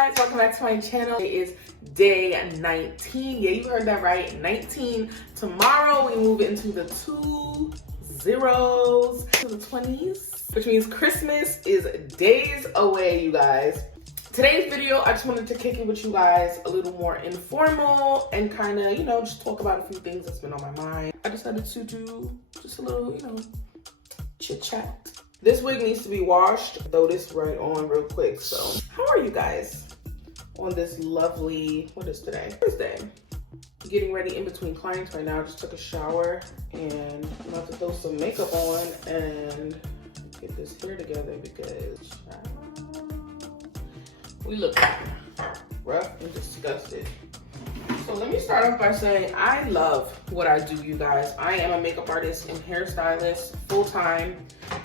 guys, welcome back to my channel. It is day 19. Yeah, you heard that right, 19. Tomorrow we move into the 2 zeros to the 20s, which means Christmas is days away, you guys. Today's video, I just wanted to kick it with you guys a little more informal and kind of, you know, just talk about a few things that's been on my mind. I decided to do just a little, you know, chit chat. This wig needs to be washed. Throw this right on real quick. So how are you guys on this lovely, what is today? Thursday. Getting ready in between clients right now. I just took a shower and I'm about to throw some makeup on and get this hair together because we look rough and disgusted. So let me start off by saying I love what I do, you guys. I am a makeup artist and hairstylist full-time.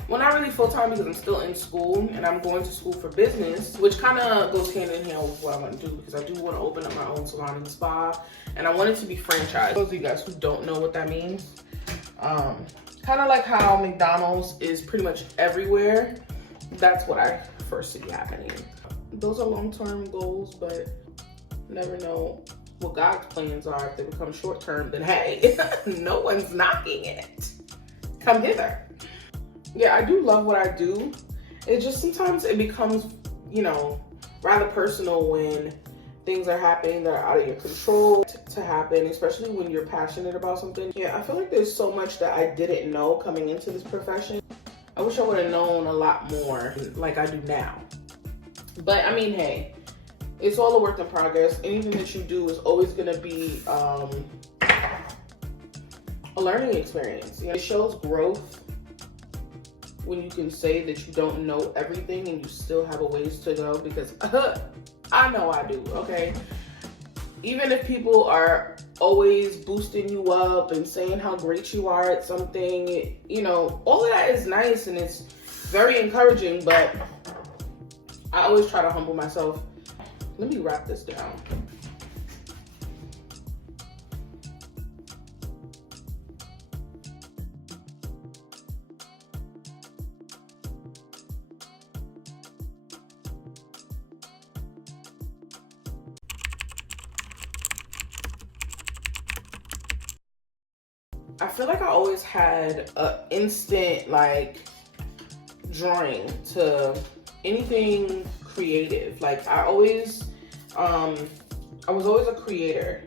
Well, not really full-time because I'm still in school and I'm going to school for business, which kind of goes hand in hand with what I want to do because I do want to open up my own salon and spa and I want it to be franchised. For those of you guys who don't know what that means, kind of like how McDonald's is pretty much everywhere, that's what I first see happening. Those are long-term goals, but never know what God's plans are. If they become short-term, then hey, no one's knocking it. Come hither. Yeah, I do love what I do. It just sometimes it becomes, you know, rather personal when things are happening that are out of your control to happen, especially when you're passionate about something. Yeah, I feel like there's so much that I didn't know coming into this profession. I wish I would have known a lot more like I do now. But I mean, hey, it's all a work in progress. Anything that you do is always gonna be a learning experience. You know, it shows growth when you can say that you don't know everything and you still have a ways to go, because I know I do, okay? Even if people are always boosting you up and saying how great you are at something, you know, all of that is nice and it's very encouraging, but I always try to humble myself. Let me wrap this down. I feel like I always had an instant like drawing to anything creative. Like I was always a creator.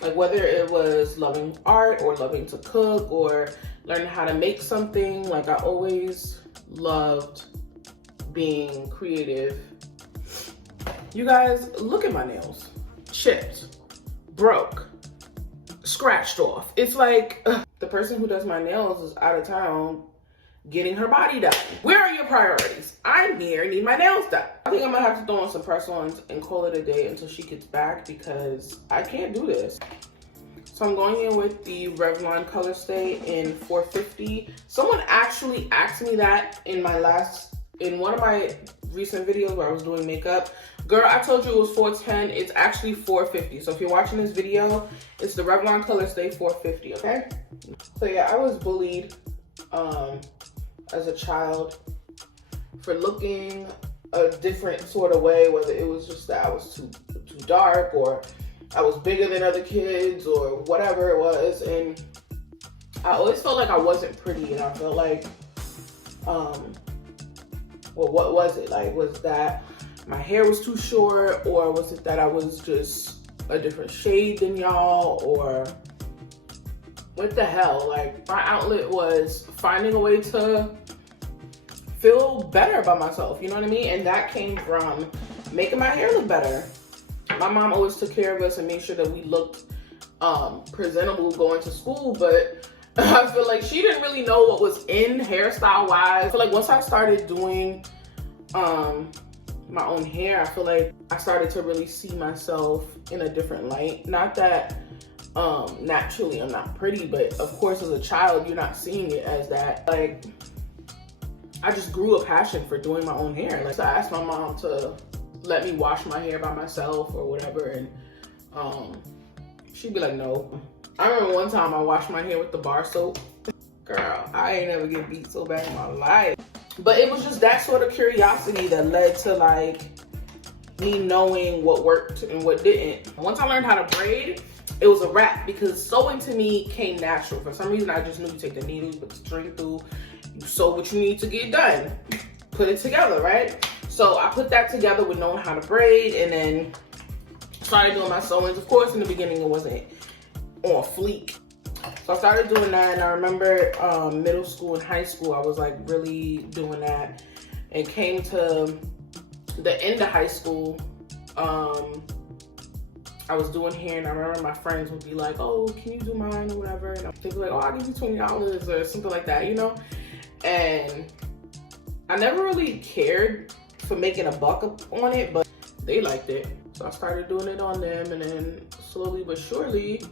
Like whether it was loving art or loving to cook or learning how to make something, like I always loved being creative. You guys, look at my nails. Chipped, broke, scratched off. It's like the person who does my nails is out of town getting her body done. Where are your priorities? I'm here, need my nails done. I think I'm gonna have to throw on some press-ons and call it a day until she gets back because I can't do this. So I'm going in with the Revlon Color Stay in 450. Someone actually asked me that in one of my recent videos where I was doing makeup. Girl, I told you it was 410. It's actually 450. So if you're watching this video, it's the Revlon Color Stay 450, okay? So yeah, I was bullied as a child for looking a different sort of way, whether it was just that I was too dark or I was bigger than other kids or whatever it was. And I always felt like I wasn't pretty, and I felt like, well, what was it? Like, was that my hair was too short, or was it that I was just a different shade than y'all, or what the hell? Like, my outlet was finding a way to feel better about myself, you know what I mean? And that came from making my hair look better. My mom always took care of us and made sure that we looked presentable going to school, but I feel like she didn't really know what was in hairstyle wise. I feel like once I started doing my own hair, I feel like I started to really see myself in a different light. Not that naturally I'm not pretty, but of course as a child you're not seeing it as that. Like, I just grew a passion for doing my own hair. Like, so I asked my mom to let me wash my hair by myself or whatever, and she'd be like, no. I remember one time I washed my hair with the bar soap. Girl, I ain't never get beat so bad in my life. But it was just that sort of curiosity that led to like me knowing what worked and what didn't. Once I learned how to braid, it was a wrap, because sewing to me came natural. For some reason, I just knew you take the needle, you put the string through, you sew what you need to get done, put it together, right? So I put that together with knowing how to braid, and then started doing my sewings. Of course, in the beginning, it wasn't on fleek. So I started doing that, and I remember middle school and high school, I was like really doing that, and came to the end of high school, I was doing hair, and I remember my friends would be like, oh, can you do mine or whatever? And they'd be like, oh, I'll give you $20 or something like that, you know? And I never really cared for making a buck up on it, but they liked it. So I started doing it on them, and then slowly but surely,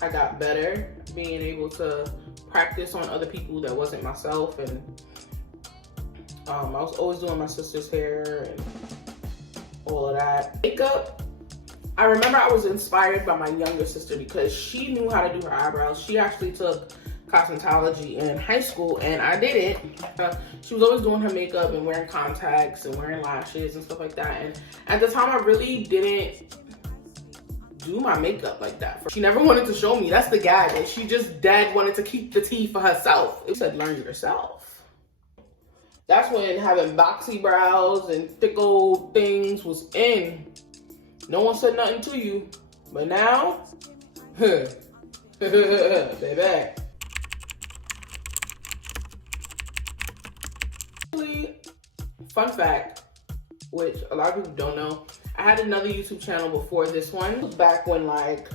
I got better, being able to practice on other people that wasn't myself. And I was always doing my sister's hair and all of that. Makeup, I remember I was inspired by my younger sister because she knew how to do her eyebrows. She actually took cosmetology in high school, and I didn't. She was always doing her makeup and wearing contacts and wearing lashes and stuff like that. And at the time, I really didn't do my makeup like that. She never wanted to show me. That's the gag. And she just dead wanted to keep the tea for herself. It said, learn yourself. That's when having boxy brows and thick old things was in. No one said nothing to you. But now, baby. Fun fact, which a lot of people don't know, I had another YouTube channel before this one. It was back when like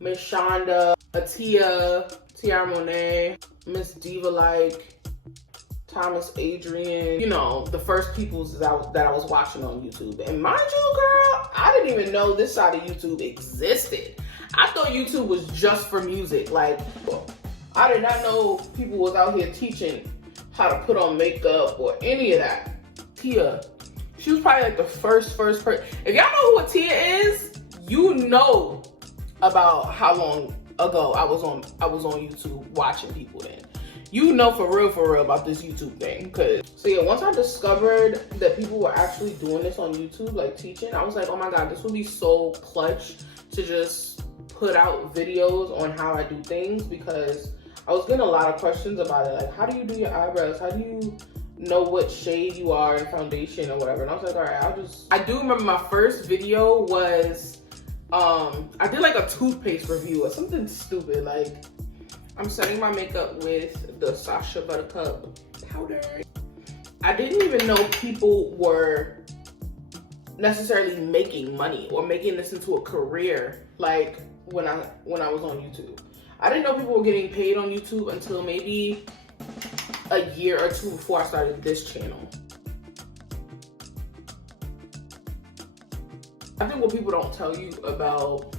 Miss Shonda, Atia, Tiara Monet, Miss Diva like, Thomas Adrian, you know, the first peoples that I was watching on YouTube. And mind you, girl, I didn't even know this side of YouTube existed. I thought YouTube was just for music. Like, I did not know people was out here teaching how to put on makeup or any of that. Tia, she was probably like the first person. If y'all know who a Tia is, you know about how long ago I was on YouTube watching people then. You know for real about this YouTube thing. So yeah, once I discovered that people were actually doing this on YouTube, like teaching, I was like, oh my God, this would be so clutch to just put out videos on how I do things, because I was getting a lot of questions about it. Like, how do you do your eyebrows? How do you know what shade you are in foundation or whatever? And I was like, all right, I do remember my first video was, I did like a toothpaste review or something stupid. Like, I'm setting my makeup with the Sacha Buttercup powder. I didn't even know people were necessarily making money or making this into a career. Like when I was on YouTube, I didn't know people were getting paid on YouTube until maybe a year or two before I started this channel. I think what people don't tell you about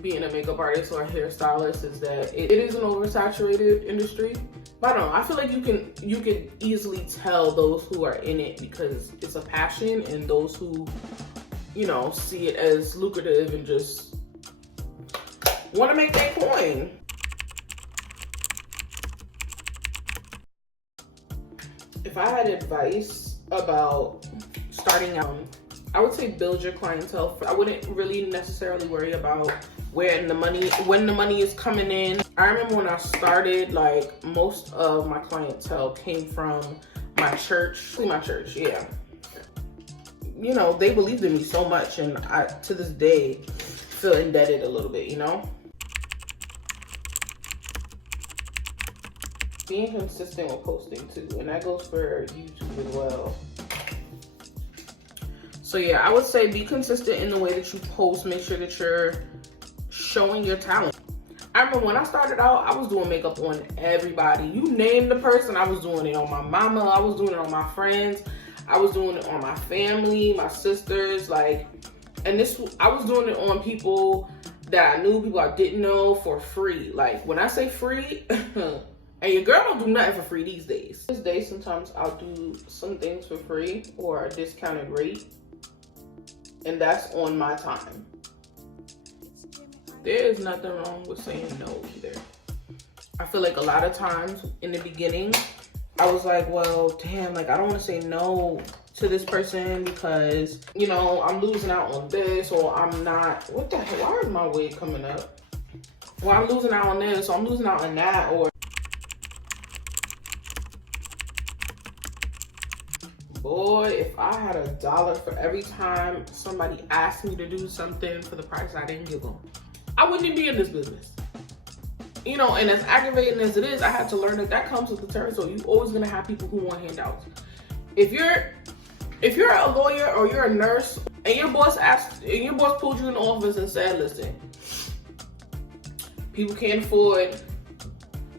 being a makeup artist or a hairstylist is that it is an oversaturated industry. But I don't know, I feel like you can easily tell those who are in it because it's a passion, and those who, you know, see it as lucrative and just want to make their coin. If I had advice about starting out, I would say build your clientele. I wouldn't really necessarily worry about when the money is coming in. I remember when I started, like, most of my clientele came from my church, yeah. You know, they believed in me so much, and I, to this day, feel indebted a little bit, you know? Being consistent with posting too, and that goes for YouTube as well. So yeah, I would say be consistent in the way that you post. Make sure that you're showing your talent. I remember when I started out, I was doing makeup on everybody. You name the person, I was doing it on my mama, I was doing it on my friends, I was doing it on my family, my sisters, like, and I was doing it on people that I knew, people I didn't know, for free. Like, when I say free, and your girl don't do nothing for free these days. These days, sometimes I'll do some things for free or a discounted rate, and that's on my time. There is nothing wrong with saying no either. I feel like a lot of times in the beginning, I was like, well, damn, like, I don't want to say no to this person because, you know, I'm losing out on this, or I'm not, what the hell, why is my wig coming up? Well, I'm losing out on this, or I'm losing out on that, or boy, if I had $1 for every time somebody asked me to do something for the price I didn't give them, I wouldn't be in this business. You know, and as aggravating as it is, I had to learn that that comes with the territory. You're always gonna have people who want handouts. If you're a lawyer or you're a nurse and your boss pulled you in the office and said, listen, people can't afford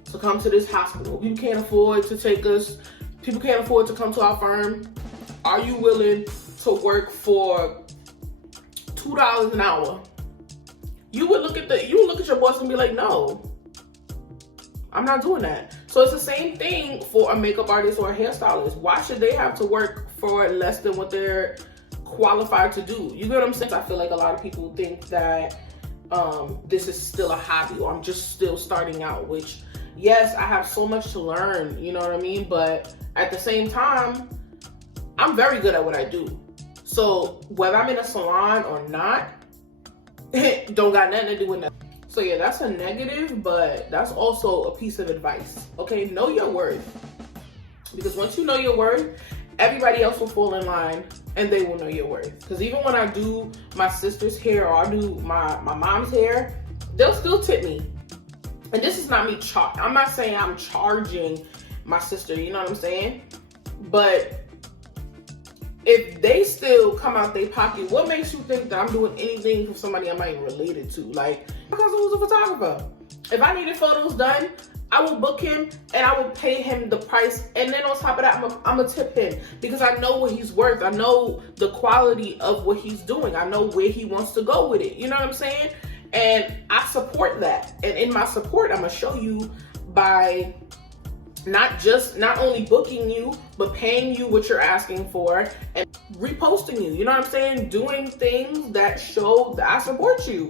to come to this hospital. People can't afford to take us. People can't afford to come to our firm. Are you willing to work for $2 an hour? You would look at your boss and be like, no, I'm not doing that. So it's the same thing for a makeup artist or a hairstylist. Why should they have to work for less than what they're qualified to do? You get what I'm saying? I feel like a lot of people think that this is still a hobby, or I'm just still starting out, which, yes, I have so much to learn, you know what I mean? But at the same time, I'm very good at what I do. So whether I'm in a salon or not, don't got nothing to do with that. So yeah, that's a negative, but that's also a piece of advice. Okay, know your worth. Because once you know your worth, everybody else will fall in line and they will know your worth. Because even when I do my sister's hair or I do my mom's hair, they'll still tip me. And this is not me I'm not saying I'm charging my sister, you know what I'm saying? But if they still come out their pocket, what makes you think that I'm doing anything for somebody I'm not even related to? Like, because who's a photographer? If I needed photos done, I will book him and I will pay him the price. And then on top of that, I'm gonna tip him because I know what he's worth. I know the quality of what he's doing. I know where he wants to go with it. You know what I'm saying? And I support that. And in my support, I'm gonna show you by not only booking you, but paying you what you're asking for and reposting you. You know what I'm saying? Doing things that show that I support you.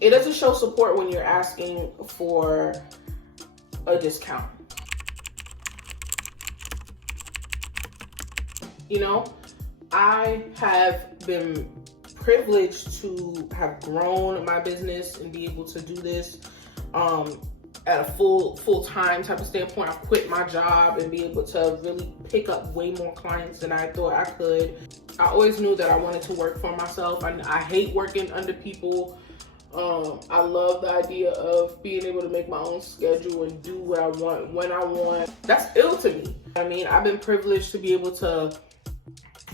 It doesn't show support when you're asking for a discount. You know, I have been privileged to have grown my business and be able to do this at a full-time type of standpoint. I've quit my job and be able to really pick up way more clients than I thought I could. I always knew that I wanted to work for myself. I hate working under people. I love the idea of being able to make my own schedule and do what I want when I want. That's ill to me. I mean, I've been privileged to be able to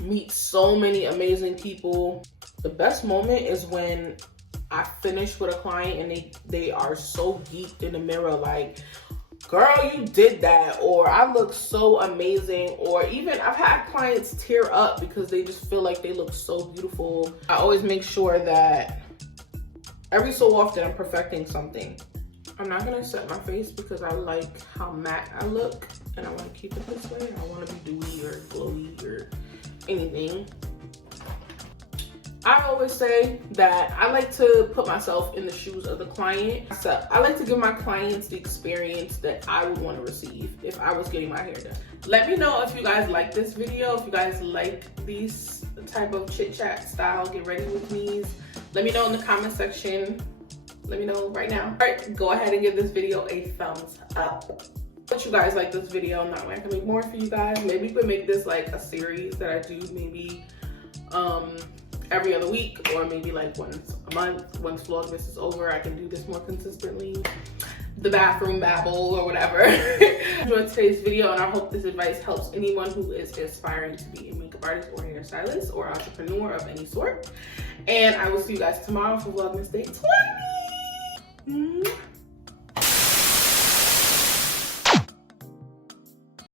meet so many amazing people. The best moment is when I finish with a client and they are so geeked in the mirror, like, girl, you did that, or I look so amazing, or even I've had clients tear up because they just feel like they look so beautiful. I always make sure that every so often I'm perfecting something. I'm not gonna set my face because I like how matte I look and I want to keep it this way. I don't want to be dewy or glowy or anything. I always say that I like to put myself in the shoes of the client. So I like to give my clients the experience that I would want to receive if I was getting my hair done. Let me know if you guys like this video, if you guys like these type of chit chat style get ready with me's. Let me know in the comment section. Let me know right now. All right, go ahead and give this video a thumbs up. If you guys like this video, I'm not going to make more for you guys. Maybe we could make this like a series that I do maybe every other week, or maybe like once a month. Once Vlogmas is over, I can do this more consistently. The bathroom babble or whatever. Enjoyed today's video, and I hope this advice helps anyone who is aspiring to be a makeup artist or hairstylist or entrepreneur of any sort. And I will see you guys tomorrow for Vlogmas Day 20.